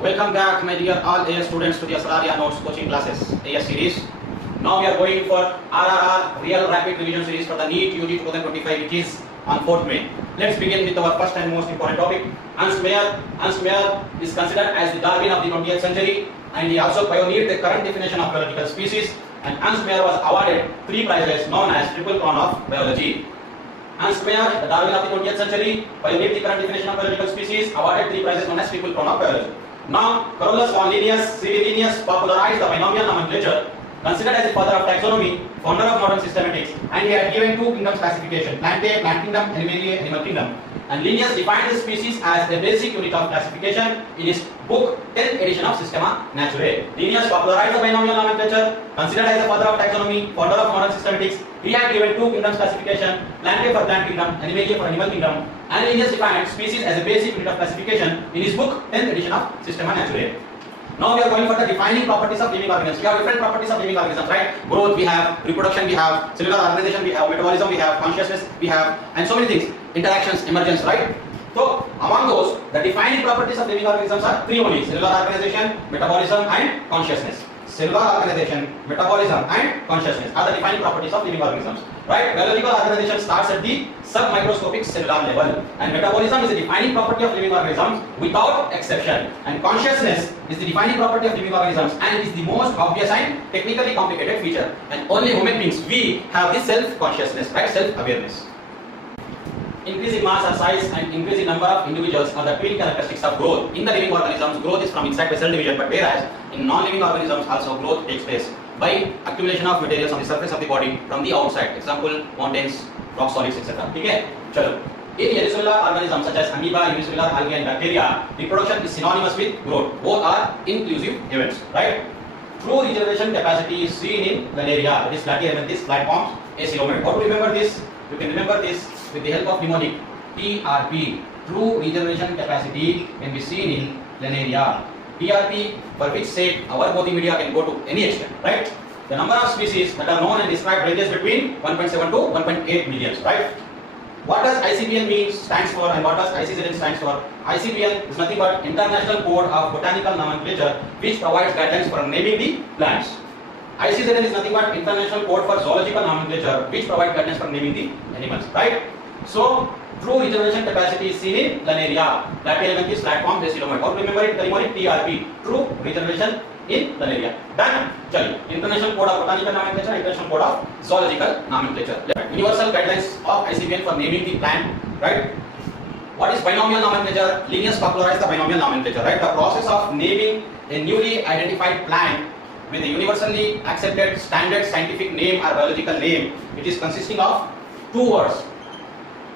Welcome back, my dear all AS students, to the Asraria Notes coaching classes AS series. Now we are going for RRR Real Rapid Revision series for the NEET UG 2025, which is on 4th May. Let's begin with our first and most important topic. Ernst Mayr is considered as the Darwin of the 20th century, and he also pioneered the current definition of biological species. And Ernst Mayr was awarded 3 prizes known as Triple Crown of Biology. Ernst Mayr, the Darwin of the 20th century, pioneered the current definition of biological species, awarded 3 prizes known as Triple Crown of Biology. Now, Carolus von Linnaeus popularized the binomial nomenclature, considered as the father of taxonomy, founder of modern systematics, and he had given 2 kingdoms classification: Plantae, plant kingdom, Animalia, animal kingdom. And Linnaeus defined the species as a basic unit of classification in his book 10th edition of Systema Naturae. Linnaeus popularized the binomial nomenclature, considered as the father of taxonomy, founder of modern systematics. He had given 2 kingdoms classification: Plantae for plant kingdom, Animalia for animal kingdom. And Linnaeus defined species as a basic unit of classification in his book 10th edition of Systema Naturae. Now we are going for the defining properties of living organisms. We have different properties of living organisms, right? Growth we have, reproduction we have, cellular organization we have, metabolism we have, consciousness we have, and so many things. Interactions, emergence, right? So among those, the defining properties of living organisms are 3 only: cellular organization, metabolism, and consciousness. Cellular organization, metabolism, and consciousness are the defining properties of living organisms, right? Biological organization starts at the submicroscopic cellular level, and metabolism is the defining property of living organisms without exception, and consciousness is the defining property of living organisms, and it is the most obvious and technically complicated feature, and only human beings, we have this self-consciousness, right? Self-awareness. Increasing mass or size and increasing number of individuals are the twin characteristics of growth. In the living organisms, growth is from inside by cell division, but whereas in non-living organisms also growth takes place by accumulation of materials on the surface of the body from the outside. Example, mountains, rock solids, etc. Okay? Chalo. In unicellular organisms such as amoeba, unicellular algae, and bacteria, reproduction is synonymous with growth. Both are inclusive events, right? True regeneration capacity is seen in planaria, that is platyhelminthes, platforms, acoelomate. How to remember this? You can remember this with the help of mnemonic TRP. True regeneration capacity can be seen in planaria. TRP, for which sake our body media can go to any extent, right? The number of species that are known and described ranges between 1.7 to 1.8 million, right? What does ICBN stands for, and what does ICZN stands for? ICBN is nothing but International Code of Botanical Nomenclature, which provides guidelines for naming the plants. ICZN is nothing but International Code for Zoological Nomenclature, which provides guidelines for naming the animals, right? So, true regeneration capacity is seen in planaria. Platyhelminthes, platforms, acoelomate. How to remember it? The mnemonic TRP. True regeneration in planaria. Done. Chali. International Code of Botanical Nomenclature, International Code of Zoological Nomenclature. Universal guidelines of ICBN for naming the plant, right? What is binomial nomenclature? Linnaeus popularized the binomial nomenclature, right? The process of naming a newly identified plant with a universally accepted standard scientific name or biological name. It is consisting of 2 words.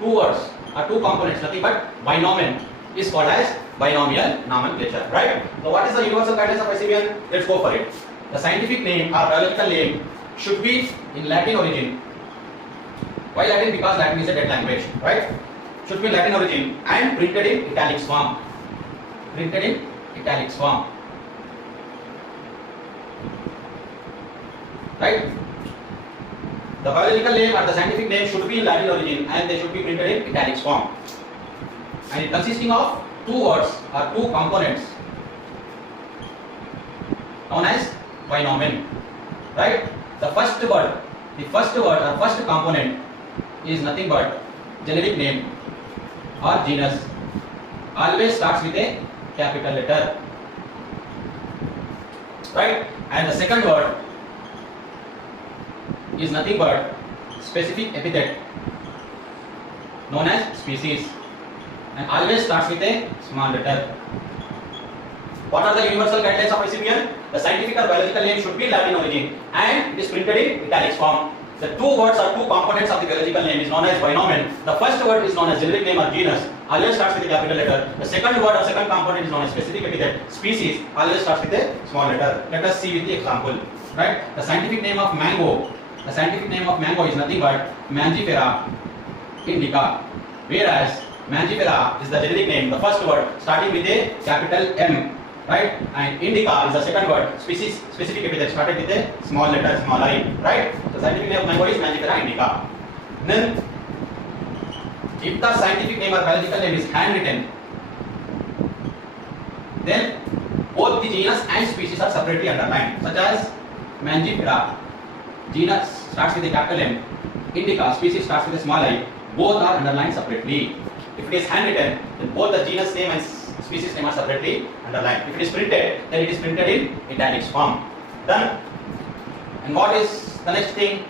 2 words or 2 components, nothing but binomial is called as binomial nomenclature, right? So what is the universal guidelines of ICBN? Let's go for it. The scientific name or biological name should be in Latin origin. Why Latin? Because Latin is a dead language, right? Should be in Latin origin and printed in italics form. Printed in italics form. Right? The biological name or the scientific name should be in Latin origin and they should be printed in italics form. And it consisting of 2 words or 2 components known as binomial. Right? The first word or first component is nothing but generic name or genus. Always starts with a capital letter. Right? And the second word is nothing but specific epithet known as species, and always starts with a small letter. What are the universal guidelines of ICBN? The scientific or biological name should be Latin origin and it is printed in italics form. The 2 words or 2 components of the biological name is known as binomial. The first word is known as generic name or genus, always starts with a capital letter. The second word or second component is known as specific epithet, species, always starts with a small letter. Let us see with the example, right? The scientific name of mango is nothing but Mangifera indica, whereas Mangifera is the generic name, the first word starting with a capital M, right? And indica is the second word, species, specific epithet started with a small letter, small I, right? The scientific name of mango is Mangifera indica. Then, if the scientific name or biological name is handwritten, then both the genus and species are separately underlined, such as Mangifera. Genus starts with a capital M, Indica species starts with a small I. Both are underlined separately. If it is handwritten, then both the genus name and species name are separately underlined. If it is printed, then it is printed in italics form. Done. And what is the next thing?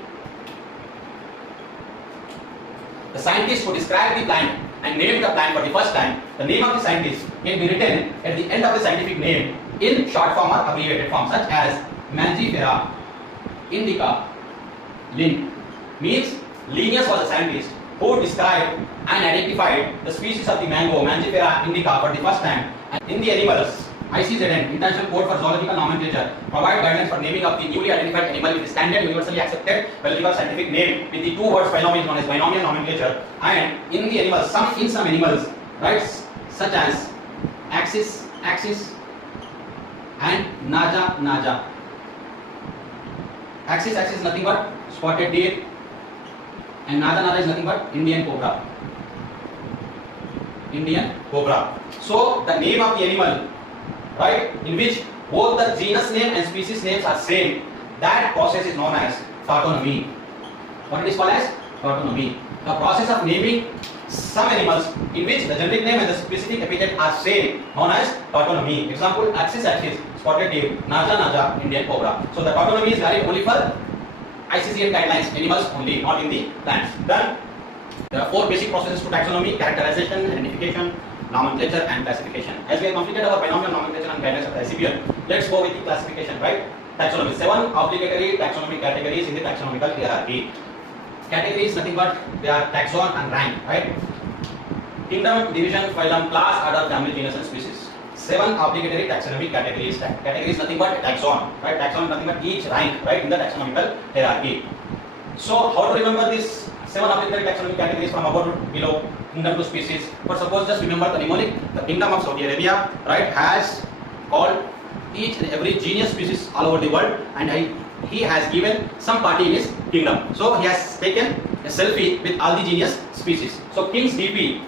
The scientist who described the plant and named the plant for the first time, the name of the scientist can be written at the end of the scientific name in short form or abbreviated form, such as Mangifera, Indica, Lin. Means Linnaeus was a scientist who described and identified the species of the mango, Mangifera indica, for the first time. And in the animals, ICZN, International Code for Zoological Nomenclature, provide guidance for naming of the newly identified animal with the standard universally accepted biological scientific name with the two words binomial known as binomial nomenclature. And in the animals, in some animals, right, such as Axis and Naja. Axis is nothing but spotted deer, and Naja is nothing but Indian cobra. So the name of the animal, right, in which both the genus name and species names are same, that process is known as tautonymy. What it is called as? Tautonymy. The process of naming some animals in which the generic name and the specific epithet are same, known as tautonymy. Example: Axis, spotted deer; Naja, Indian cobra. So the tautonymy is valid only for ICCN guidelines, animals only, not in the plants. Done. There are four basic processes to taxonomy: characterization, identification, nomenclature, and classification. As we have completed our binomial nomenclature and guidelines of the ICBN, let's go with the classification, right? Taxonomy. 7 obligatory taxonomic categories in the taxonomical hierarchy. Categories nothing but they are taxon and rank, right? Kingdom, division, phylum, class, order, family, genus, and species. 7 obligatory taxonomic categories. Categories nothing but taxon, right? Taxon nothing but each rank, right, in the taxonomical hierarchy. So how to remember this 7 obligatory taxonomic categories from above to below, kingdom to species? But suppose just remember the mnemonic. The kingdom of Saudi Arabia, right, has called each and every genus species all over the world, and he has given some party in his kingdom. So he has taken a selfie with all the genus species. So King's DP,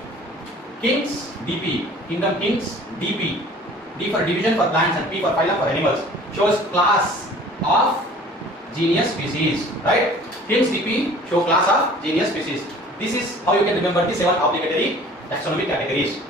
Kingdom Kings DP, D for division for plants and P for phylum for animals, shows class of genus species, right? King's DP show class of genus species. This is how you can remember the 7 obligatory taxonomic categories.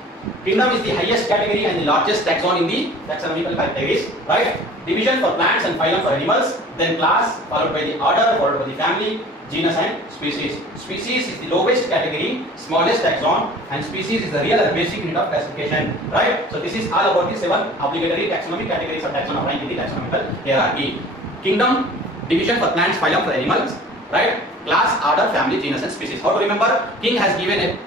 Kingdom is the highest category and the largest taxon in the taxonomical categories, right? Division for plants and phylum for animals, then class, followed by the order, followed by the family, genus, and species. Species is the lowest category, smallest taxon, and species is the real or basic unit of classification, right? So this is all about the 7 obligatory taxonomic categories of taxon of rank in the taxonomical hierarchy. Kingdom, division for plants, phylum for animals, right? Class, order, family, genus, and species. How to remember? King has given a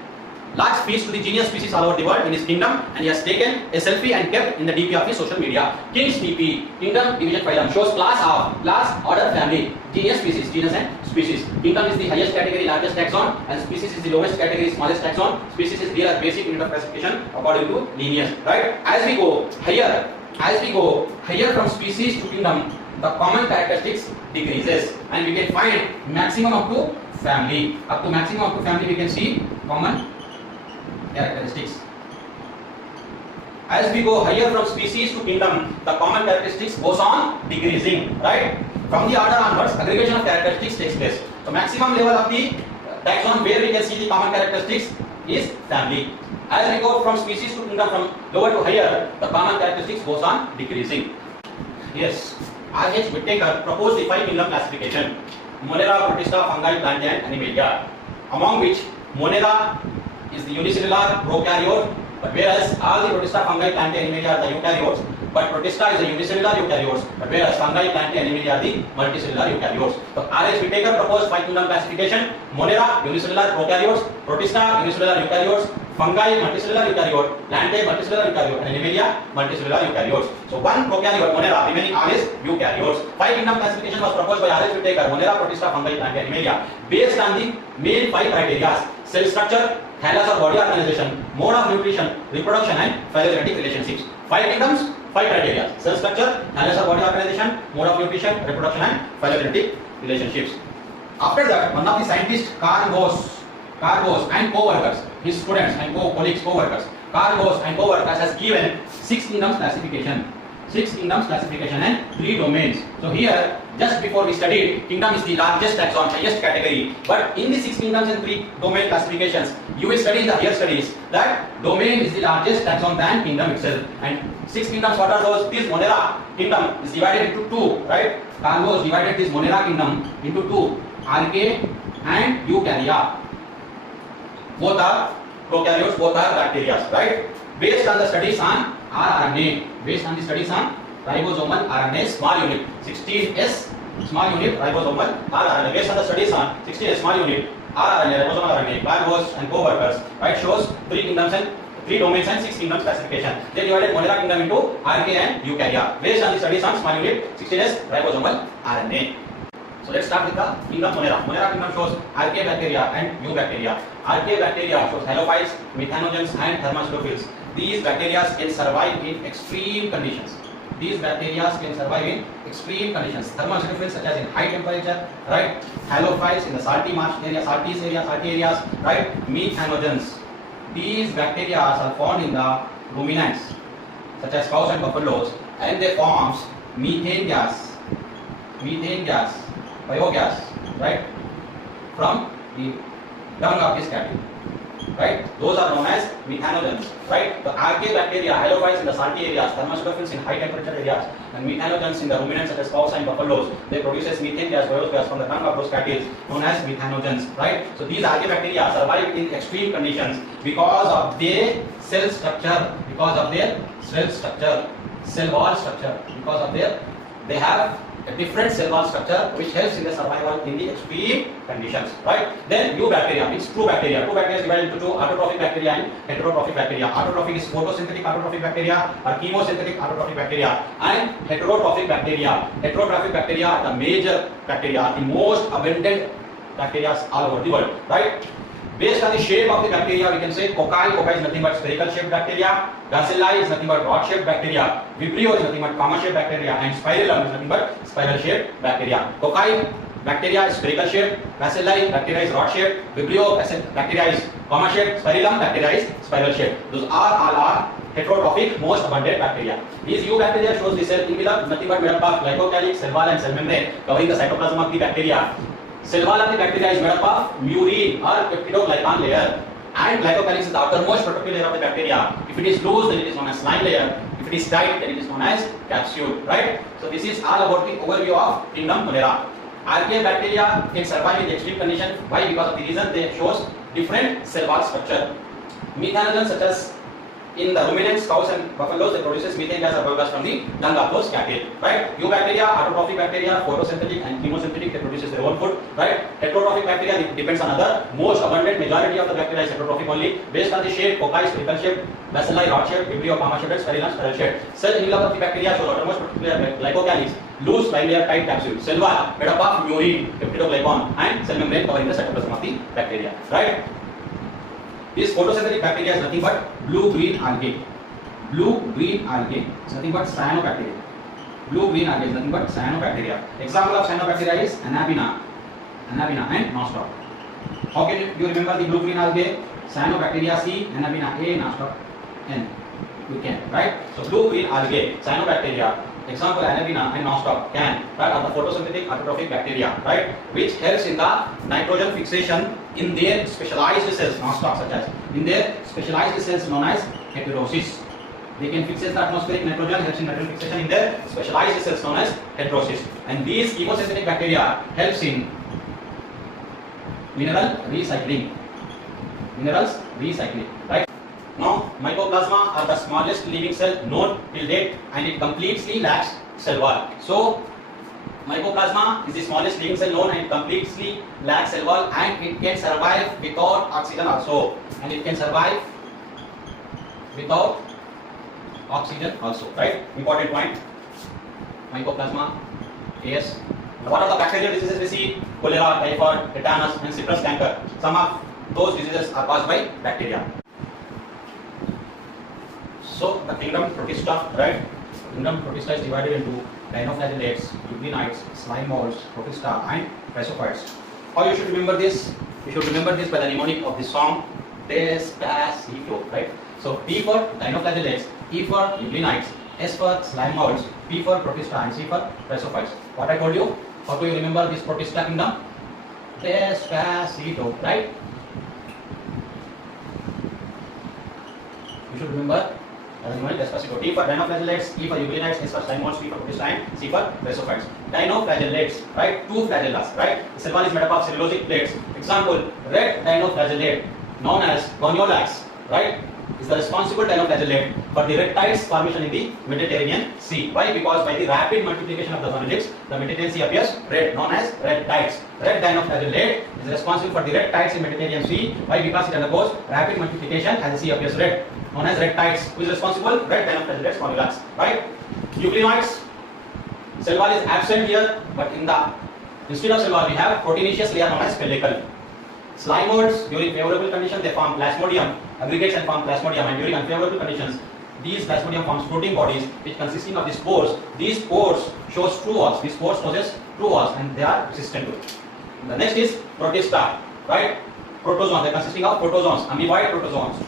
large feast to the genus species all over the world in his kingdom, and he has taken a selfie and kept in the DP of his social media. King's DP, kingdom, division, phylum, shows class, order, family, genus, species, genus, and species. Kingdom is the highest category, largest taxon, and species is the lowest category, smallest taxon. Species is real or basic unit of classification according to Linnaeus, right? As we go higher from species to kingdom, the common characteristics decreases, and we can find maximum up to family. Up to maximum up to family we can see common characteristics. As we go higher from species to kingdom, the common characteristics goes on decreasing, right? From the order onwards, aggregation of characteristics takes place. So maximum level of the taxon where we can see the common characteristics is family. As we go from species to kingdom, from lower to higher, the common characteristics goes on decreasing. Yes, R.H. Whittaker proposed the 5 kingdom classification: Monera, Protista, Fungi, Plantae, and Animalia, among which Monera is the unicellular prokaryote, but whereas all the Protista, Fungi, Plantae, Animalia are the eukaryotes, but Protista is the unicellular eukaryotes, but whereas Fungi, Plantae, Animalia are the multicellular eukaryotes. So R.H. Whittaker proposed 5 kingdom classification: Monera, unicellular prokaryotes; Protista, unicellular eukaryotes; Fungi, multicellular eukaryote; Plantae, multicellular eukaryote; and Animalia, multicellular eukaryotes. So one prokaryote, Monera, remaining all is eukaryotes. 5 kingdom classification was proposed by R.H. Whittaker: Monera, Protista, Fungi, Plantae, Animalia, based on the main 5 criteria: cell structure, thallus or body organization, mode of nutrition, reproduction, and phylogenetic relationships. 5 kingdoms, 5 criteria: cell structure, thallus or body organization, mode of nutrition, reproduction, and phylogenetic relationships. After that, one of the scientists, Carl Gauss and co-workers, his students and co-workers, Carl Gauss and co-workers has given 6 kingdoms classification. 6 kingdoms classification and 3 domains. So here, just before we studied, kingdom is the largest taxon, highest category. But in the 6 kingdoms and 3 domain classifications, you will study in the higher studies that domain is the largest taxon than kingdom itself. And 6 kingdoms, what are those? This MONERA kingdom is divided into 2, right? Carlos divided this MONERA kingdom into 2, Archaea and Eukarya. Both are prokaryotes, both are bacteria, right? Based on the studies on rRNA, based on the studies on ribosomal RNA small unit, 16S small unit ribosomal rRNA, based on the studies on 16S small unit rRNA, ribosomal RNA, Carlos and co-workers, right, shows 3 kingdoms and 3 domains and 6 kingdoms classification. They divided MONERA kingdom into Archaea and Eukarya, based on the studies on small unit 16S ribosomal RNA. So let's start with the kingdom MONERA. MONERA kingdom shows Archaea bacteria and Eubacteria. Archaea bacteria shows halophytes, methanogens and thermophils. These bacteria can survive in extreme conditions. These bacteria can survive in extreme conditions. Thermophils such as in high temperature, right? Halophytes in the salty marsh area, salty areas, right? Methanogens. These bacteria are found in the ruminants such as cows and buffaloes, and they forms methane gas, biogas, right, from the dung of this cattle, right? Those are known as methanogens, right? The Archaea bacteria, halophytes in the salty areas, thermophils in high temperature areas, and methanogens in the ruminants such as cows and buffaloes. They produces methane gas, biogas from the dung of those cattle, known as methanogens, right? So these Archaea bacteria survive in extreme conditions because of their cell structure, cell wall structure, because of they have a different cell wall structure which helps in the survival in the extreme conditions, right? Then Eubacteria means true bacteria. True bacteria is divided into 2, autotrophic bacteria and heterotrophic bacteria. Autotrophic is photosynthetic autotrophic bacteria or chemosynthetic autotrophic bacteria, and heterotrophic bacteria. Heterotrophic bacteria are the major bacteria, are the most abundant bacteria all over the world, right? Based on the shape of the bacteria, we can say cocci. Cocci is nothing but spherical shaped bacteria. Bacilli is nothing but rod shaped bacteria. Vibrio is nothing but comma shaped bacteria, and Spirillum is nothing but spiral shaped bacteria. Cocci bacteria is spherical shaped. Bacilli bacteria is rod shaped. Vibrio bacteria is comma shaped. Spirillum bacteria is spiral shaped. Those all are heterotrophic, most abundant bacteria. These Eubacteria shows the cell envelope, nothing but made up of glycocalyx, cell wall, and cell membrane, covering the cytoplasm of the bacteria. Cell wall of the bacteria is made up of murine or peptidoglycan layer, and glycocalyx is the outermost protective layer of the bacteria. If it is loose, then it is known as slime layer. If it is tight, then it is known as capsule, right? So this is all about the overview of kingdom MONERA. Archaea bacteria can survive in the extreme condition. Why? Because of the reason they shows different cell wall structure. Methanogens such as in the ruminants, cows and buffaloes, they produces methane gas or biogas from the dung of those cattle, right? Eubacteria, autotrophic bacteria, photosynthetic and chemosynthetic, they produces their own food, right? Heterotrophic bacteria depends on other. Most abundant majority of the bacteria is heterotrophic only. Based on the shape, cocci spherical shape, bacilli rod shape, vibrio comma shaped, spirillum spiral shape. Cell envelope of the bacteria shows outermost protective layer glycocalyx, loose slime layer, tight capsule. Cell wall made up of murine, peptidoglycan, and cell membrane covering the cytoplasm of the bacteria, right? This photosynthetic bacteria is nothing but blue-green algae. Blue-green algae is nothing but cyanobacteria. Blue-green algae is nothing but cyanobacteria. Example of cyanobacteria is Anabina and Nostoc. How can you remember the blue-green algae? Cyanobacteria C, Anabina A, Nostoc N. You can, right? So blue-green algae, cyanobacteria. Example Anabina and Nostoc can, right, are the photosynthetic autotrophic bacteria, right, which helps in the nitrogen fixation in their specialized cells, Nostoc such as in their specialized cells known as heterosis. They can fix the atmospheric nitrogen, helps in nitrogen fixation in their specialized cells known as heterosis. And these chemosynthetic bacteria helps in mineral recycling. Minerals recycling, right? Now, mycoplasma are the smallest living cell known till date, and it completely lacks cell wall. So, mycoplasma is the smallest living cell known and it completely lacks cell wall, and it can survive without oxygen also. And it can survive without oxygen also, right? Important point. Mycoplasma, yes. What are the bacterial diseases we see? Cholera, typhoid, tetanus, and citrus canker. Some of those diseases are caused by bacteria. So the kingdom Protista, right? Kingdom Protista is divided into dinoflagellates, euglenites, slime molds, Protista, and chrysophytes. How you should remember this? You should remember this by the mnemonic of the song Despacito, right? So D for dinoflagellates, E for euglenites, S for slime molds, P for protista, and C for rhizophytes. What I told you? How do you remember this protista kingdom? Despacito, right? You should remember Despacito. D for dinoflagellates, E for euglenites, S for slime molds, P for protista, and C for rhizophytes. Dinoflagellates, right? Two flagellas, right? The cell wall is made up of cellulosic plates. Example: red dinoflagellate, known as goniolax, right, is the responsible dinoflagellate for the red tides formation in the Mediterranean Sea. Why? Because by the rapid multiplication of the phonetics, the Mediterranean Sea appears red, known as red tides. Red dinoflagellate is responsible for the red tides in Mediterranean Sea. Why? Because it undergoes rapid multiplication as the sea appears red, known as red tides. Who is responsible? Red dinoflagellates, goniolax, right? Euglenoids, cell wall is absent here, but instead of cell wall we have proteinaceous layer known as pellicle. Slime molds, during favorable conditions they form plasmodium, aggregates and form plasmodium, and during unfavorable conditions these plasmodium forms protein bodies which consisting of these pores. These pores shows true walls. These pores possess true walls and they are resistant to it. The next is protista, right? Protozoans, they are consisting of protozoans, amoeboid protozoans,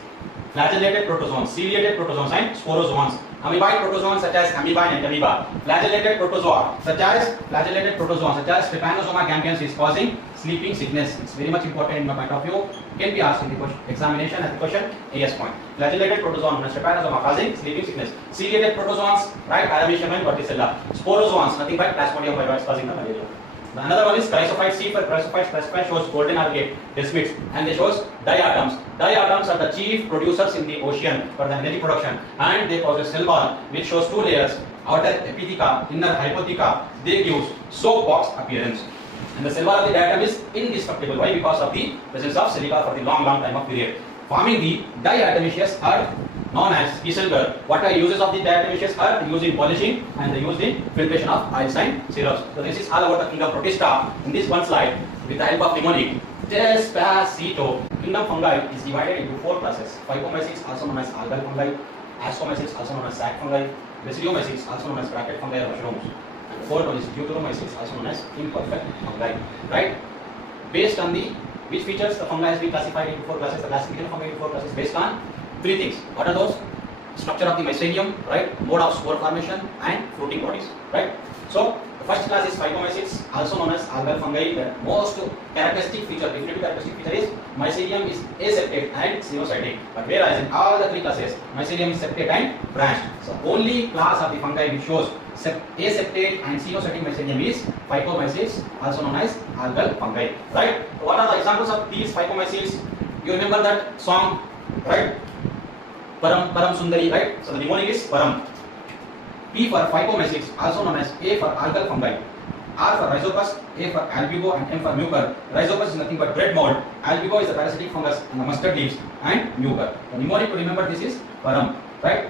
flagellated protozoans, ciliated protozoans, and sporozoans. Amoeboid protozoans such as amoeba and amoeba. Flagellated protozoa such as Trypanosoma gambiensis causing sleeping sickness. It's very much important in my point of view. Can be asked in the examination as the question AS point. Flagellated protozoan and Trypanosoma causing sleeping sickness. Ciliated protozoans, right? Paramecium and Verticella. Sporozoans, nothing but Plasmodium viroids causing the malaria. Another one is chrysophytes. C for chrysophytes. Chrysophytes shows golden algae, desmids, and they shows diatoms. Diatoms are the chief producers in the ocean for the energy production, and they possess cell wall which shows two layers, outer epitheca, inner hypotheca. They give soap box appearance. And the cell wall of the diatom is indestructible. Why? Because of the presence of silica for the long time of period, forming the diatomaceous earth known as Kieselguhr. What are uses of the diatomaceous earth? Used in polishing and they used in filtration of oils and syrups. So this is all about the kingdom protista in this one slide with the help of mnemonic. Despacito. Kingdom fungi is divided into four classes: Phycomycetes, also known as algal fungi; Ascomycetes, also known as sac fungi; Basidiomycetes, also known as bracket fungi or mushrooms; and the fourth one is Deuteromycetes, also known as imperfect fungi. Right? Based on the which features the fungi has been classified into four classes. The classification of fungi into four classes based on three things. What are those? Structure of the mycelium, right? Mode of spore formation and fruiting bodies, right? So the first class is Phycomycetes, also known as algal fungi. The most characteristic feature, definitive characteristic feature is mycelium is aseptate and xenocytic. But whereas in all the three classes, mycelium is septate and branched. So only class of the fungi which shows aseptate and xenocytic mycelium is Phycomycetes, also known as algal fungi, right? So what are the examples of these Phycomycetes? You remember that song, right? Param Sundari, right? So the mnemonic is Param. P for Phycomycetes, also known as A for algal fungi. R for rhizopus, A for albugo, and M for mucor. Rhizopus is nothing but bread mold. Albugo is the parasitic fungus on the mustard leaves, and mucor. The mnemonic to remember this is Param, right?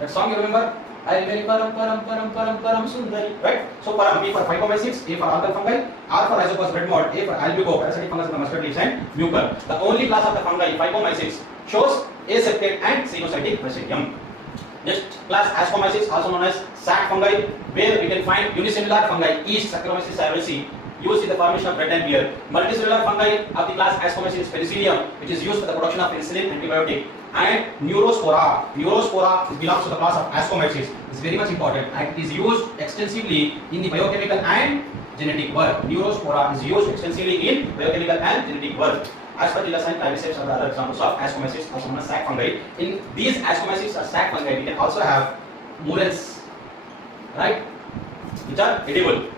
That song you remember? I remember Param Sundari, right? So Param, P for Phycomycetes, A for algal fungi, R for rhizopus, bread mold, A for albugo, parasitic fungus on the mustard leaves, and mucor. The only class of the fungi, Phycomycetes, shows aseptate and xenocytic mycelium. Next class, Ascomycetes, also known as sac fungi, where we can find unicellular fungi, yeast, Saccharomyces cerevisiae, used in the formation of bread and beer. Multicellular fungi of the class Ascomycetes penicillium, which is used for the production of penicillin antibiotic. And Neurospora. Neurospora belongs to the class of Ascomycetes. It's very much important and it is used extensively in the biochemical and genetic work. Neurospora is used extensively in biochemical and genetic work. Aspergillus and Claviceps are the other examples of Ascomycetes, also known as sac fungi. In these Ascomycetes or sac fungi, we can also have murels, right, which are edible.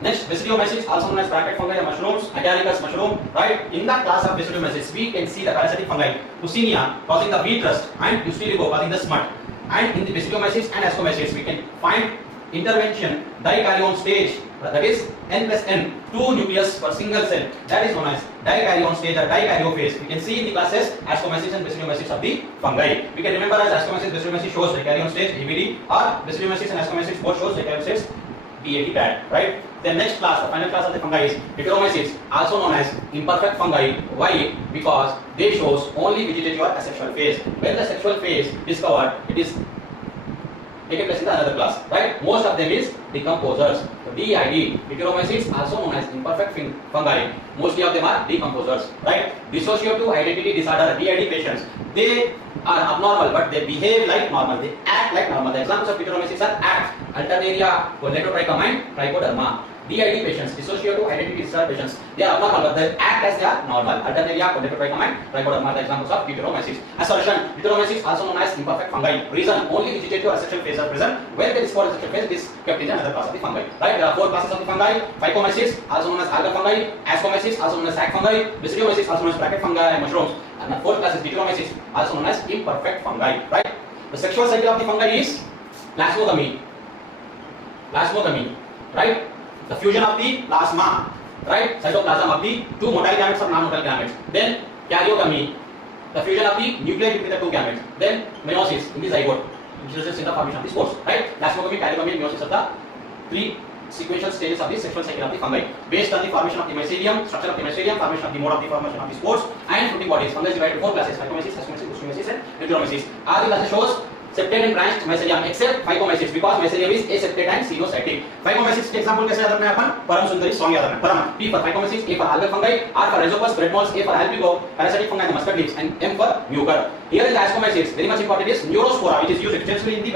Next, Basidiomycetes, also known as bracket fungi or mushrooms, Agaricus mushroom, right? In that class of Basidiomycetes, we can see the parasitic fungi, Puccinia causing the wheat rust and Ustiligo causing the smut. And in the Basidiomycetes and Ascomycetes, we can find intervention dikaryon stage, that is N plus N, 2 nucleus per single cell, that is known as dikaryon stage or dikaryophase. We can see in the classes Ascomycetes and Basidiomycetes of the fungi. We can remember as Ascomycetes, Basidiomycetes shows dikaryon stage, ABD, or Basidiomycetes and Ascomycetes both shows dikaryon stage, BAT, right? The next class, the final class of the fungi is Deuteromycetes, also known as imperfect fungi. Why? Because they shows only vegetative or asexual phase. When the sexual phase is covered, it is taken place in the another class, right? Most of them is decomposers. So DID, Deuteromycetes, also known as imperfect fungi. Mostly of them are decomposers, right? Dissociative identity disorder, DID patients, they are abnormal, but they behave like normal. They act like normal. The examples of Deuteromycetes are ACT, Alternaria, Colletotrichum, and Trichoderma. DID patients, dissociative identity disorder patients, they are abnormal, but they act as they are normal. Alternaria, Colletotrichum, and Trichoderma are the examples of Deuteromycetes. Assertion, Deuteromycetes also known as imperfect fungi. Reason, only vegetative asexual phase are present. Where there is for asexual phase, this kept in another class of the fungi. Right? There are 4 classes of the fungi: Phycomycetes, also known as algal fungi; Ascomycetes, also known as sac fungi; Basidiomycetes, also known as bracket fungi and mushrooms. And the 4th class is Deuteromycetes, also known as imperfect fungi. Right? The sexual cycle of the fungi is plasmogamy. Plasmogamy. Right? The fusion of the plasma, right? Cytoplasm of the 2 motile gametes or non-motile gametes. Then karyogamy, the fusion of the nuclei between the 2 gametes. Then meiosis in the zygote, which results in the formation of the spores, right? Plasmogamy, karyogamy, and meiosis are the 3 sequential stages of the sexual cycle of the fungi, based on the formation of the mycelium, structure of the mycelium, formation of the mode of the formation of the spores, and fruiting bodies. Fungi is divided into 4 classes: Phycomycetes, Ascomycetes, Basidiomycetes, and Deuteromycetes. All the classes shows septate and branched mycelium except Phycomycetes, because mycelium is aseptate and xenocytic. Phycomycetes के example कैसे याद रखना है अपन? परम सुंदरी song याद रखना है. परम, P for Phycomycetes, A for algal fungi, R for rhizopus, bread molds, A for alpigo, parasitic fungi, the mustard leaves, and M for mucor. Here in the Ascomycetes, very much important is neurospora, which is used extensively in the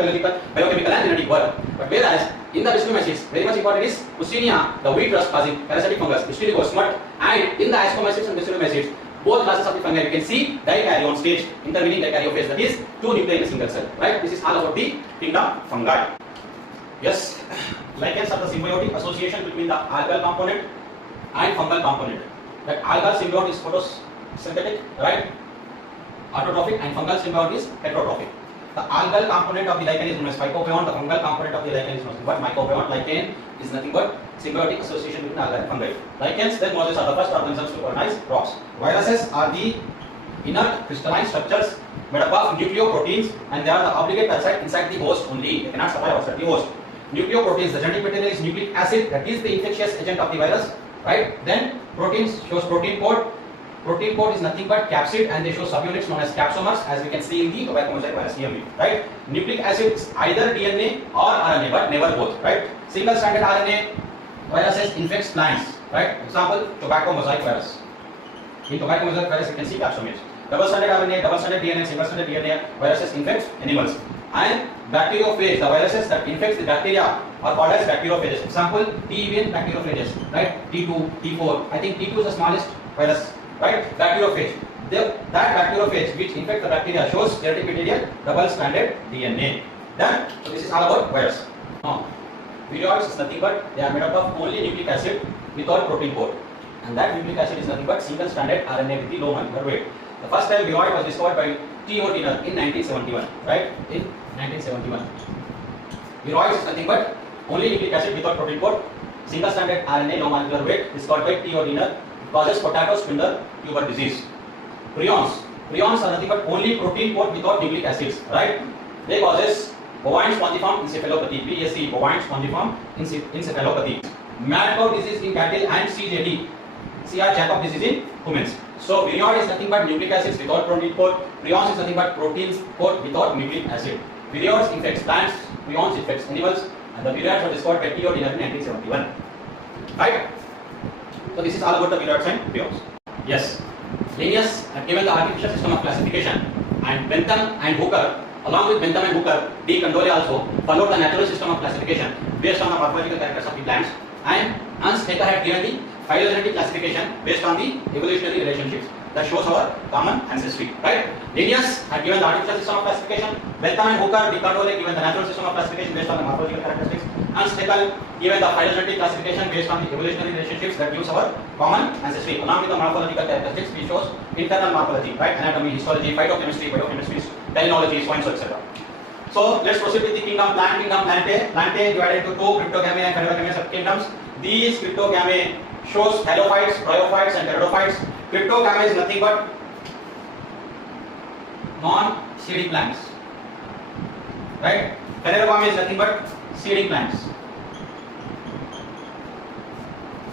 biochemical and genetic work. But whereas in the Basidiomycetes, very much important is Pustinia, the wheat rust causing parasitic fungus, Pistiligo, smut, and in the Ascomycetes and Basidiomycetes, both classes of the fungi you can see dikaryon stage, intervening dikaryophase, that is 2 nuclei in a single cell, right? This is all about the kingdom fungi. Yes, lichens are the symbiotic association between the algal component and fungal component. That algal symbiote is photosynthetic, right? Autotrophic, and fungal symbiote is heterotrophic. The algal component of the lichen is known as phycobiont. The fungal component of the lichen is known as mycobiont. Lichen is nothing but symbiotic association between algal and fungi. Lichens, then mosses are the first organisms to colonize rocks. Viruses are the inert crystalline structures made up of nucleoproteins, and they are the obligate parasite inside the host only. They cannot survive outside the host. Nucleoproteins, the genetic material is nucleic acid, that is the infectious agent of the virus, right? Then proteins shows protein coat. Protein coat is nothing but capsid, and they show subunits known as capsomers, as we can see in the tobacco mosaic virus EMV, right? Nucleic acid is either DNA or RNA, but never both, right? Single stranded RNA viruses infects plants, right? Example, tobacco mosaic virus. In tobacco mosaic virus, you can see capsomes. Double stranded RNA, double stranded DNA, single stranded DNA viruses infect animals. And bacteriophage, the viruses that infects the bacteria are called as bacteriophages. Example, T-even bacteriophages, right? T2, T4. I think T2 is the smallest virus, right? Bacteriophage. That bacteriophage which infects the bacteria shows genetic material double stranded DNA. Done. So this is all about virus. Now, virions is nothing but they are made up of only nucleic acid without protein coat, and that nucleic acid is nothing but single stranded RNA with the low molecular weight. The first time viroid was discovered by T.O. Dinner in 1971, right? In 1971. Viroids is nothing but only nucleic acid without protein coat, single stranded RNA, low molecular weight, discovered by T.O. Dinner. Causes potato spindle tuber disease. Prions are nothing but only protein coat without nucleic acids, right? They causes bovine spongiform encephalopathy, BSE, bovine spongiform encephalopathy. Mad cow disease in cattle and CJD, CR-Jacob disease in humans. So virion is nothing but nucleic acids without protein coat. Prions is nothing but proteins coat without nucleic acid. Virions infects plants, prions infects animals, and the virions were discovered by T.O. Dinner in 1971. Right? So this is all about the virions and prions. Yes, Linnaeus had given the artificial system of classification, and Bentham and Hooker, along with Bentham and Hooker, D. Condorcet also followed the natural system of classification based on the morphological characters of the plants, and Hans Becker had given the phylogenetic classification based on the evolutionary relationships that shows our common ancestry, right? Linnaeus had given the artificial system of classification, Bentham and Hooker, D. Condorcet given the natural system of classification based on the morphological characteristics, Hans Becker given the phylogenetic classification based on the evolutionary relationships that gives our common ancestry. Along with the morphological characteristics, we shows internal morphology, right? Anatomy, histology, phytochemistry, biochemistry, palynology, so and so, etc. So let's proceed with the kingdom Plantae. Plantae divided into 2 cryptogamy and phenologamy subkingdoms. These cryptogamy shows halophytes, bryophytes, and pteridophytes. Cryptogamy is nothing but non-seeding plants, right? Phenerogamy is nothing but seeding plants.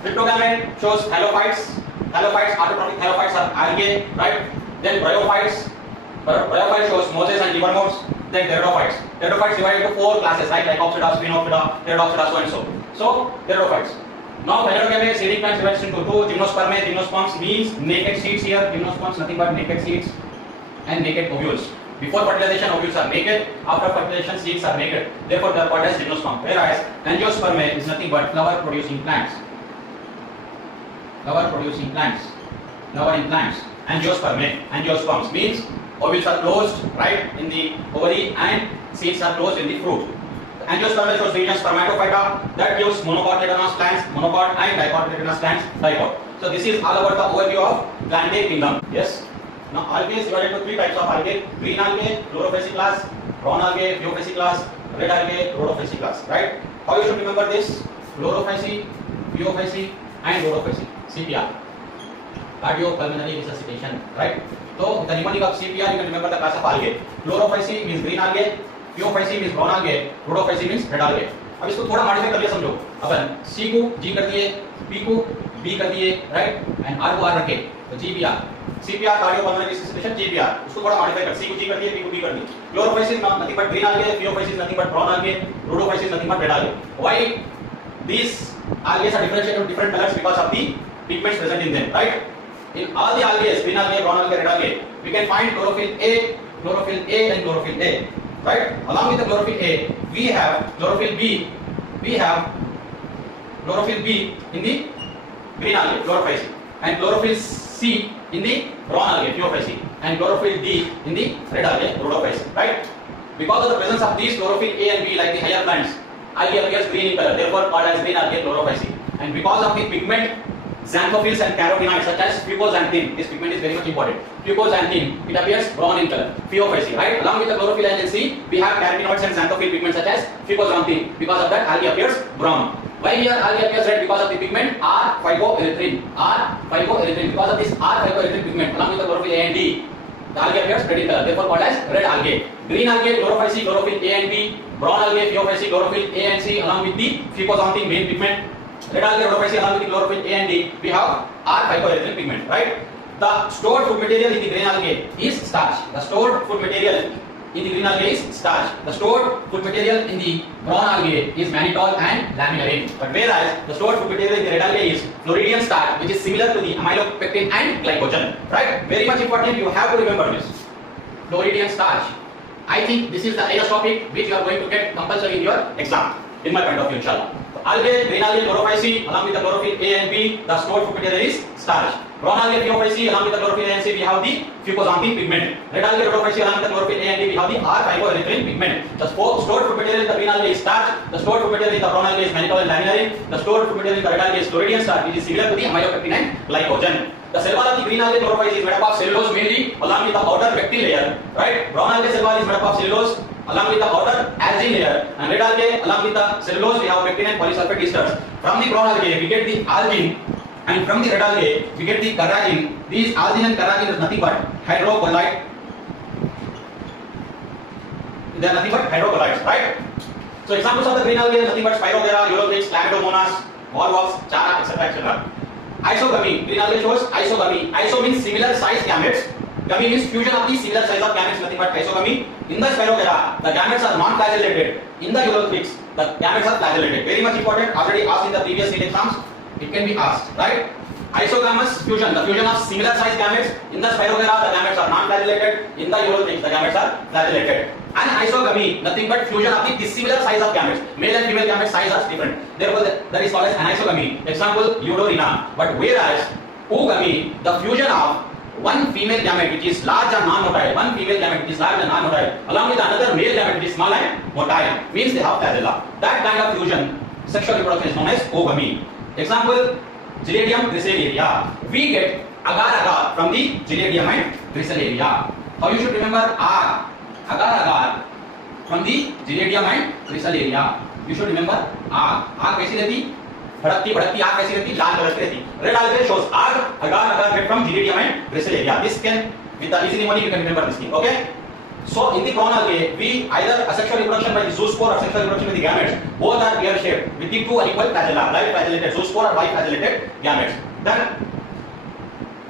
Cryptogamy shows halophytes. Autotrophic halophytes are algae, right? Then bryophytes shows mosses and livermores. Then pteridophytes. Pteridophytes divided into 4 classes, right? Like Opsida, Spinopsida, Pteridopsida, so and so. So pteridophytes. Now phanerogamous seeding plants divides into 2. Gymnospermae. Gymnosperms means naked seeds here. Gymnosperms nothing but naked seeds and naked ovules. Before fertilization, ovules are naked. After fertilization, seeds are naked. Therefore, they are called as gymnosperm. Whereas angiospermae is nothing but flower-producing plants. Flower-producing plants. Flowering plants. Angiospermae. Angiosperms means ovules are closed, right, in the ovary and seeds are closed in the fruit. Angiospermae shows regions spermatophyta that gives monocotyledonous plants, monocot, and dicotyledonous plants, dicot. So this is all about the overview of Plantae kingdom. Yes. Now algae is divided into 3 types of algae: green algae, chlorophyllous, brown algae, phaeophyllous, red algae, rhodophyllous. Right? How you should remember this? Chlorophyll, phaeophyll, and rhodophyll. CPR. Cardiopulmonary resuscitation. Right? So with the mnemonic of CPR, you can remember the class of algae. Chlorophyll means green algae, phaeophyll means brown algae, rhodophyll means red algae. अब इसको थोड़ा modify कर लिया समझो. अपन C को G कर दिए, P को B कर दिए, राइट? एंड R को R रखे. तो GPR, CPR cardiopulmonary resuscitation, GPR. उसको थोड़ा मॉडिफाई कर, C को G कर दिए, P को B कर दिए. Chlorophyll is nothing but green algae, phaeophyll is nothing but brown algae, rhodophyll is nothing but red algae. Why these algae are differentiated into different colors? Because of the pigments present in them, right? In all the algae, green algae, brown algae, red algae, we can find chlorophyll A, and chlorophyll A. Right? Along with the chlorophyll A, we have chlorophyll B. We have chlorophyll B in the green algae, chlorophyll, and chlorophyll C in the brown algae, phaeophyll, and chlorophyll D in the red algae, rhodophyll. Right? Because of the presence of these chlorophyll A and B, like the higher plants, algae appears green in color, therefore called as green algae, chlorophyll. And because of the pigment xanthophylls and carotenoids such as fucoxanthin, this pigment is very much important. Fucoxanthin, it appears brown in color. Phaeophyll, right? Along with the chlorophyll and C, we have carotenoids and xanthophyll pigments such as fucoxanthin. Because of that, algae appears brown. Why here algae appears red? Because of the pigment R-phycoerythrin. R-phycoerythrin. Because of this R-phycoerythrin pigment, along with the chlorophyll A and D, the algae appears red in color. Therefore, called as red algae. Green algae, chlorophyll, chlorophyll A and B. Brown algae, phaeophyll, chlorophyll A and C, along with the fucoxanthin main pigment. Red algae, rhodophyll, along with the chlorophyll A and D, we have R-phycoerythrin pigment, right? The stored food material in the green algae is starch. The stored food material in the green algae is starch. The stored food material in the brown algae is mannitol and laminarin. But whereas the stored food material in the red algae is Floridian starch, which is similar to the amylopectin and glycogen, right? Very much important. You have to remember this. Floridian starch. I think this is the IS topic which you are going to get compulsory in your exam, in my point of view, inshallah. Algae, green algae, chlorophyll, along with the chlorophyll A and B, the stored food material is starch. Brown algae, phaeophyll, along with the chlorophyll A and C, we have the fucoxanthin pigment. Red algae, rhodophyll, along with the chlorophyll A and D, we have the R-phycoerythrin pigment. The stored food material in the green algae is starch. The stored food material in the brown algae is mannitol and laminarin. The stored food material in the red algae is Floridian starch, which is similar to the amylopectin and glycogen. The cell wall of the green algae chlorophyll is made up of cellulose mainly, along with the outer pectin layer. Right? Brown algae cell wall is made up of cellulose, along with the outer algin layer, and red algae, along with the cellulose, we have pectin and polysulfate esters. From the brown algae, we get the algin, and from the red algae, we get the carrageen. These algin and carrageen is nothing but hydrocolloid. They are nothing but hydrocolloids, right? So examples of the green algae are nothing but Spirogyra, Euroclix, Chlamydomonas, Volvox, Chara, etc., etc. Isogamy. Green algae shows isogamy. Iso means similar size gametes. Gamy means fusion of the similar size of gametes, nothing but isogamy. In the Spirogyra, the gametes are non-flagellated. In the Euroclix, the gametes are flagellated. Very much important. Already asked in the previous NEET exams. It can be asked, right? Isogamous fusion, the fusion of similar size gametes. In the Spirogyra, the gametes are non-flagellated. In the Euroclix, the gametes are flagellated. And isogamy, nothing but fusion of the dissimilar size of gametes. Male and female gametes size are different. Therefore, that is called as anisogamy. Example, Eudorina. But whereas oogamy, the fusion of one female gamete which is large and non-motile, one female gamete which is large and non-motile, along with another male gamete which is small and motile, means they have flagella. That kind of fusion, sexual reproduction, is known as oogamy. Example, Giladium gracelaria. We get agar-agar from the Giladium and gracelaria. How you should remember R? Agar-agar from the Giladium and gracelaria. You should remember R. R कैसी रहती? भड़कती भड़कती आग कैसी रहती? लाल colour की रहती. Red algae shows R. Agar-agar get from Giladium and gracelaria. This can, with the easy mnemonic, you can remember this thing. Okay? So in the brown algae, we either asexual reproduction by the zoospore or sexual reproduction with the gametes. Both are pear shaped with the two unequal flagella, like flagellated zoospore or biflagellated gametes. Then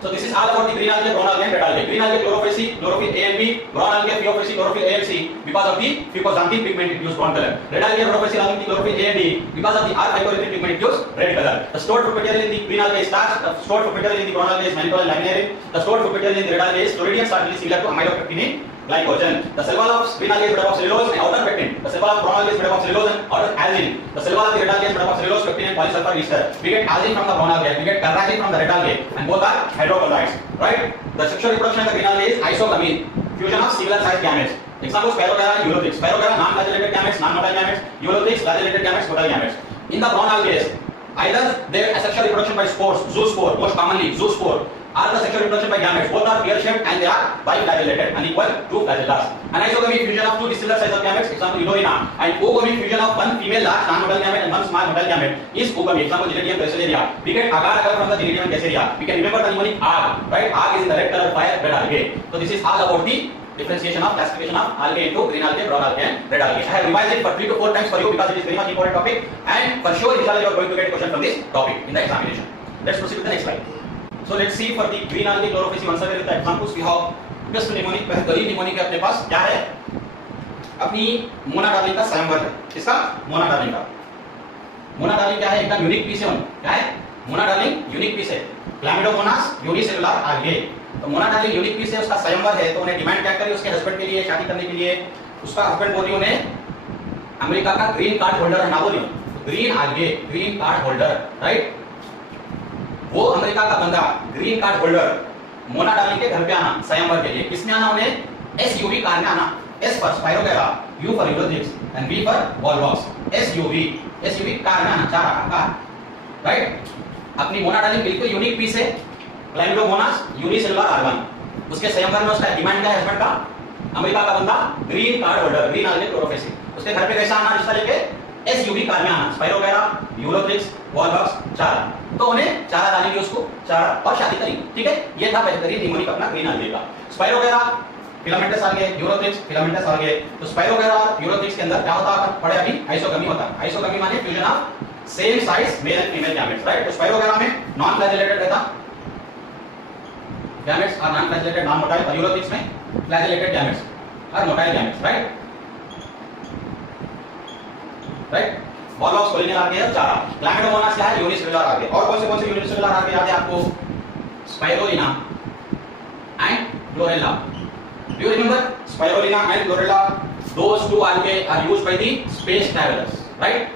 So this is all about the green algae, brown algae, and red algae. Green algae chlorophyll C, chlorophyll A and B, brown algae chlorophyll C, chlorophyll A and C because of the fucoxanthin pigment it gives brown color. Red algae chlorophyll C along with the chlorophyll A and D because of the R-phycoerythrin pigment it gives red color. The stored food material in the green algae is starch, the stored food material in the brown algae is mannitol and laminarin, the stored food material in the red algae is chloridium starch similar to amylopectin glycogen. The cell wall of green algae is made up of cellulose and outer pectin. The cell wall of brown algae is made up of cellulose and outer algin. The cell wall of the red algae is made up of cellulose, pectin and polysulfur ester. We get algin from the brown algae, we get carrageen from the red algae, and both are hydrocolloids. Right? The sexual reproduction in the green algae is isogamy, fusion of similar sized gametes. Example: Spirogyra and Ulothrix. Spirogyra non-flagellated gametes, non-motile gametes. Ulothrix flagellated gametes, motile gametes. In the brown algae, either their asexual reproduction by spores, zoospore, most commonly zoospore, or the sexual reproduction by gametes. Both are pear-shaped and they are biflagellated, unequal to flagellars. Anisogamy, fusion of two dissimilar sizes of gametes. Example: Euglorina. And oogamy, fusion of one female large non-motile gamete and one small motile gamete is oogamy. Example: Genidium gaceria. We get agar-agar from the Genidium gaceria. We can remember the mnemonic AG, right? AG is in the red color, fire, red algae. So this is all about the differentiation of classification of algae into green algae, brown algae, and red algae. I have revised it for 3 to 4 times for you because it is very much important topic, and for sure, inshallah, you are going to get a question from this topic in the examination. Let's proceed with the next slide. So let's see for the green algae chlorophyll once again with the examples we have just mnemonic. बेहतरीन mnemonic है अपने पास क्या है? अपनी Mona darling का स्वयंवर है. किसका? मोना डार्लिंग का. मोना डार्लिंग क्या है? एकदम यूनिक पीस है. क्या है? मोना डार्लिंग यूनिक पीस है. Chlamydomonas unicellular आल्गे. तो मोना डार्लिंग यूनिक पीस है, उसका स्वयंवर है. तो उन्हें डिमांड क्या करी उसके हस्बैंड के लिए, शादी करने के लिए. उसका हस्बैंड बोली उन्हें अमेरिका का ग्रीन कार्ड होल्डर है ना बोली. Green algae, green card holder, right? वो अमेरिका का बंदा green card holder Mona darling के घर पे आना स्वयंवर के लिए. किसमें आना उन्हें? एसयूवी कार में आना. S for spirogyra, U for ulothrix and V for volvox. SUV, SUV car में आना, चार कार, राइट? अपनी मोना डार्लिंग बिल्कुल यूनिक पीस है. Chlamydomonas unicellular organ. उसके स्वयंवर में उसका डिमांड क्या है हस्बैंड का? अमेरिका का बंदा green card holder, green algae chlorophyll. उसके घर पे कैसा आना रिश्ता लेके? एसयूवी कार में आना. स्पाइरोगैरा, यूलोथ्रिक्स, वॉलवॉक्स, चारा. तो उन्हें चारा डालेंगे उसको, चारा और शादी करेंगे. ठीक है, ये था बेहतरीन निमोनिक अपना ग्रीन आल्गे का. स्पाइरोगैरा फिलामेंटस आल्गे, यूलोथ्रिक्स फिलामेंटस आल्गे. तो स्पाइरोगैरा और यूलोथ्रिक्स के अंदर क्या होता है पढ़े अभी? आइसोगमी होता है. आइसोगमी माने fusion of same size male and female gametes, right? तो स्पाइरोगैरा में नॉन फ्लैजेलेटेड रहता गैमेट्स और नॉन फ्लैजेलेटेड नॉन मोटाइल. और यूलोथ्रिक्स में फ्लैजेलेटेड गैमेट्स और motile gametes, right? Right? Volvox colonial algae और चारा. क्लैमिडोमोनास क्या है? Unicellular algae. और कौन से यूनिसेलुलर आल्गे याद है आपको? Spirulina and chlorella. Do you remember spirulina and chlorella? Those two algae are used by the space travelers, right?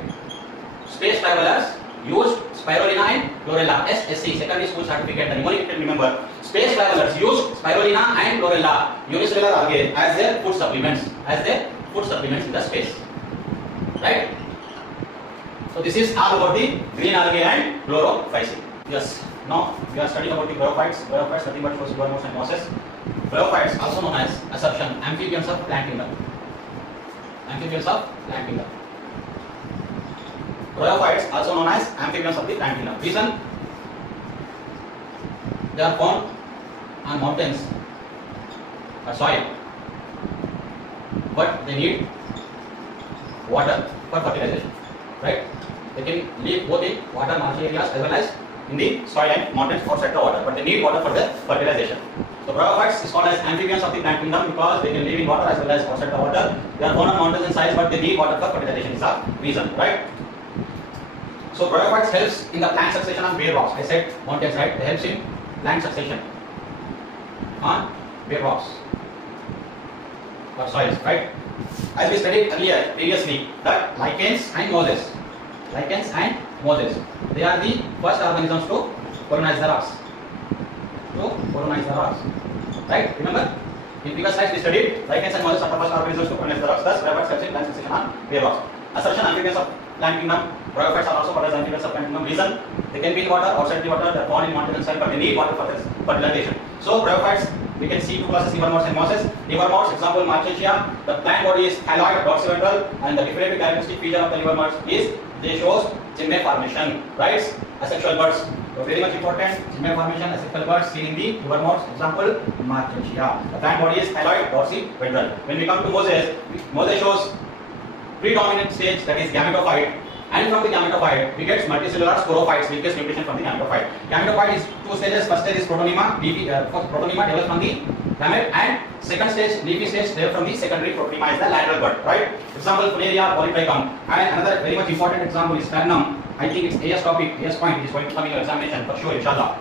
Space travelers used spirulina and chlorella. SSC, secondary school certificate. The mnemonic you can remember. Space travelers used spirulina and chlorella, unicellular algae, as their food supplements, in the space, right? So this is all about the green algae and chlorophyll. Yes. Now we are studying about the bryophytes. Bryophytes, nothing but supermodes and mosses. Bryophytes, also known as assumption, amphibians of plant kingdom. Amphibians of plant kingdom. Bryophytes, also known as amphibians of the plant kingdom. Reason? They are found on mountains or soil, but they need water for fertilization. Right? They can live both in water marshy areas as well as in the soil and mountains outside the water, but they need water for their fertilization. So bryophytes is called as amphibians of the plant kingdom because they can live in water as well as outside the water. They are found on mountains in size, but they need water for fertilization is the reason, right? So bryophytes helps in the plant succession on bare rocks. I said mountains, right? They helps in plant succession on bare rocks or soils, right? As we studied earlier previously, that lichens and mosses, they are the first organisms to colonize the rocks. Right? Remember? In previous slides we studied lichens and mosses are the first organisms to colonize the rocks. Thus, bryophytes helps in plant succession on bare rocks. Assertion, amphibians of plant kingdom. Bryophytes are also called as amphibians of plant kingdom. Reason? They can be in water, outside the water. They are found in mountains and soil, but they need water for fertilization. So bryophytes, we can see two classes: livermores and mosses. Livermores, example Marchessia. The plant body is haloid, dorsiventral, and the differential characteristic feature of the livermores is they shows gymme formation, right? Asexual buds. So very much important. Gymme formation, asexual buds seen in the livermores. Example Marchessia. The plant body is haloid, dorsiventral. When we come to mosses, mosses shows predominant stage, that is gametophyte, and from the gametophyte we get multicellular sporophytes, which gets nutrition from the gametophyte. Gametophyte is two stages. First stage is protonema. Protonema develops from the gamete, and second stage, leafy stage, develops from the secondary protonema, is the lateral bud, right? Example, Funaria, Polytrichum, and another very much important example is Sphagnum. I think it's AS topic, AS point, it is going to come in your examination for sure, inshallah.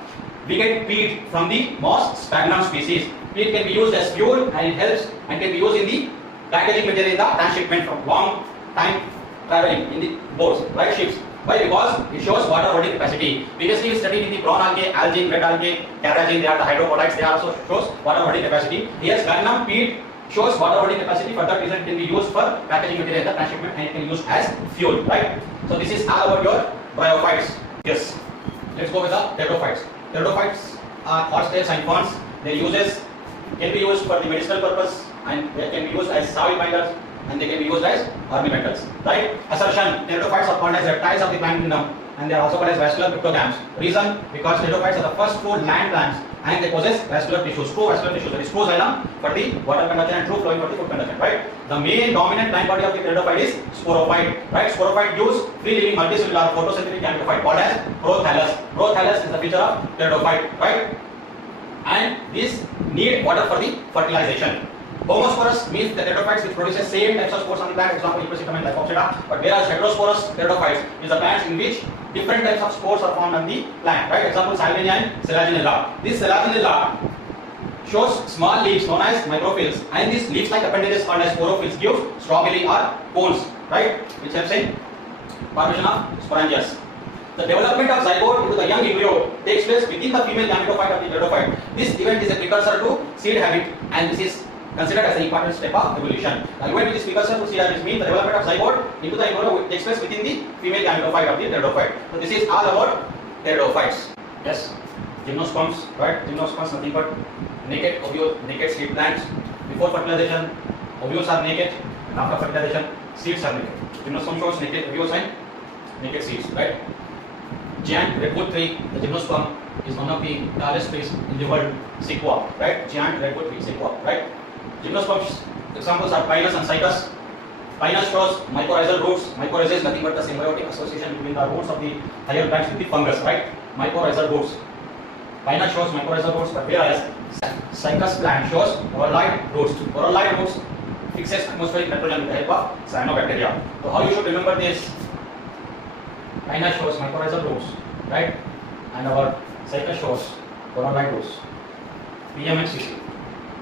We get peat from the moss Sphagnum species. Peat can be used as fuel, and it helps and can be used in the packaging material in the transshipment from long time traveling in the boats, right, ships. Why? Because it shows water holding capacity. Previously we studied in the brown algae, algae, red algae, carrageen, they are the hydropodites, they also shows water holding capacity. Here Sphagnum peat shows water holding capacity. For that reason it can be used for packaging material in the transshipment, and it can be used as fuel, right? So this is all about your bryophytes. Yes. Let's go with the pteridophytes. Pteridophytes are horsetails and ferns. Their uses can be used for the medicinal purpose, and they can be used as soil binders, and they can be used as ornamentals, right? Assertion: pteridophytes are called as reptiles of the plant kingdom, and they are also called as vascular cryptogams. Reason: because pteridophytes are the first true land plants, and they possess vascular tissues, true vascular tissues, that is true xylem for the water conduction and true flowing for the food conduction, right? The main dominant plant body of the pteridophyte is sporophyte, right? Sporophyte gives free living multicellular photosynthetic gametophyte called as prothallus. Prothallus is the feature of pteridophyte, right? And these need water for the fertilization. Homosporous means the pteridophytes which produces same types of spores on the plant, example Equisetum and Lycopsida. But whereas heterosporous pteridophytes is the plants in which different types of spores are found on the plant, right? Example Salvinia and Selaginella. This Selaginella shows small leaves known as microphyls, and these leaves-like appendages called as sporophylls give strobili or cones, right? Which helps in formation of sporangias. The development of zygote into the young embryo takes place within the female gametophyte of the pteridophyte. This event is a precursor to seed habit, and this is considered as an important step of evolution. The event which is precursor to seed habit means the development of zygote into the embryo takes place within the female gametophyte of the pteridophyte. So this is all about pteridophytes. Yes, gymnosperms, right? Gymnosperms nothing but naked ovule, naked seed plants. Before fertilization, ovules are naked, and after fertilization, seeds are naked. Gymnosperm shows naked ovules and naked seeds, right? Giant redwood tree, the gymnosperm, is one of the tallest trees in the world. Sequoia, right? Giant redwood tree, sequoia, right? Gymnosperms examples are Pinus and Cycas. Pinus shows mycorrhizal roots. Mycorrhiza is nothing but the symbiotic association between the roots of the higher plants with the fungus, right? Mycorrhizal roots. Pinus shows mycorrhizal roots, but whereas Cycas plant shows coralloid roots. Coralloid roots fixes atmospheric nitrogen with the help of cyanobacteria. So how you should remember this? Pinus shows mycorrhizal roots, right? And our Cycas shows coralloid roots. PMXCC.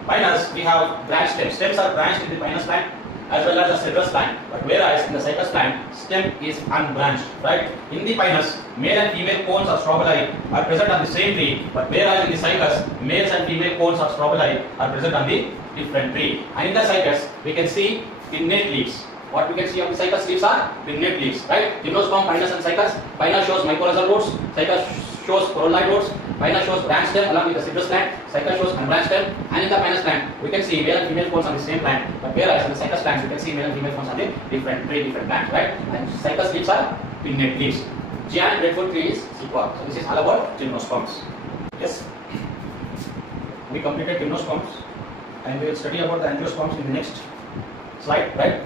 Pinus, we have branched stems. Stems are branched in the Pinus plant as well as the citrus plant. But whereas in the Cycas plant, stem is unbranched, right? In the Pinus, male and female cones or strobili are present on the same tree. But whereas in the Cycas, males and female cones or strobili are present on the different tree. And in the Cycas, we can see pinnate leaves. What we can see on the Cycas leaves are pinnate leaves, right? Gymnosperm, Pinus and Cycas. Pinus shows mycorrhizal roots. Cycas shows coralloid roots. Pinus shows branched stem along with the citrus plant. Cycas shows unbranched stem. And in the Pinus plant, we can see male and female cones on the same plant. But whereas in the Cycas plants, we can see male and female cones on the different plants, right? And Cycas leaves are pinnate leaves. Giant redwood tree is sequoia. So this is all about gymnosperms. Yes. We completed gymnosperms, and we will study about the angiosperms in the next slide, right?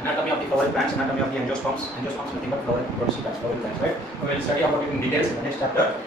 Anatomy of the flowering plants, anatomy of the angiosperms. Angiosperms nothing but flowering plants, right? We will study about it in details in the next chapter.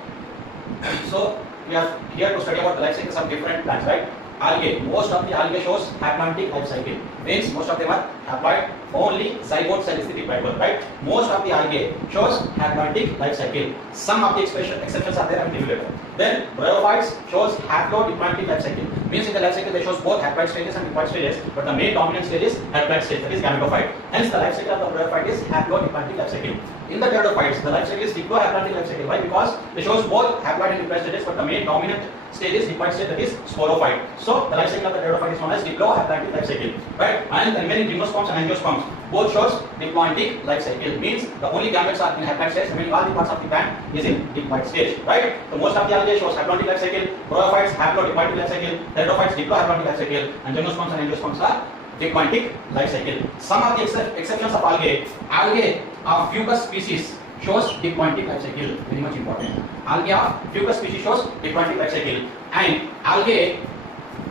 So we are here to study about the life cycles of different plants, right? Algae. Most of the algae shows haploid life cycle. Means most of them are haploid. Only zygote cell is the diploid, right? Most of the algae shows haploid life cycle. Some of the exceptions are there and developed. Then bryophytes shows haplodiploid life cycle. Means in the life cycle they shows both haploid stages and diploid stages, but the main dominant stage is haploid stage, that is gametophyte. Hence the life cycle of the bryophyte is haplodiploid life cycle. In the pteridophytes, the life cycle is diplohaploid life cycle. Why? Because they shows both haploid and diploid stages, but the main dominant stage is diploid stage, that is sporophyte. So the life cycle of the pteridophyte is known as diplohaploid life cycle, right? And the remaining gymnosperms and angiosperms both shows diploidic life cycle. Means the only gametes are in haploid stage, remaining all the parts of the plant is in diploid stage, right? So most of the algae shows haploid life cycle, bryophytes haplodiploid life cycle, pteridophytes diplohaploid life cycle, and gymnosperms and angiosperms are diploidic life cycle. Some of the exceptions of algae of fucus species shows diploidic life cycle, very much important. Algae of fucus species shows diploidic life cycle, and algae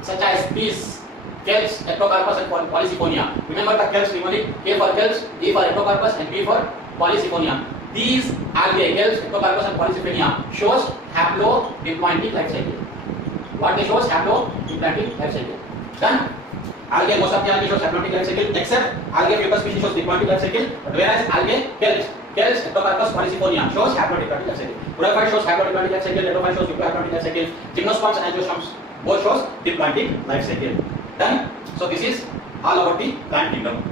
such as bees, Kelps, Ectocarpus and Polysiponia. Remember the Kelps mnemonic: K for Kelps, E for Ectocarpus and P for Polysiponia. These algae, Kelps, Ectocarpus and Polysiponia, shows haplodiploidy life cycle. What they shows? Haplodiploidy life cycle. Done. Algae, most of the algae shows haplodiploidy life cycle, except algae fucus species shows diploidy life cycle. But whereas algae, Kelps, Ectocarpus, Polysiponia shows haplodiploidy life cycle. Rhodophyte shows haplodiploidy life cycle. Leptophyte shows diplohaplodiploidy life cycle. Gymnosperms and angiosperms both shows diploidy life cycle. Done. So this is all about the plant kingdom.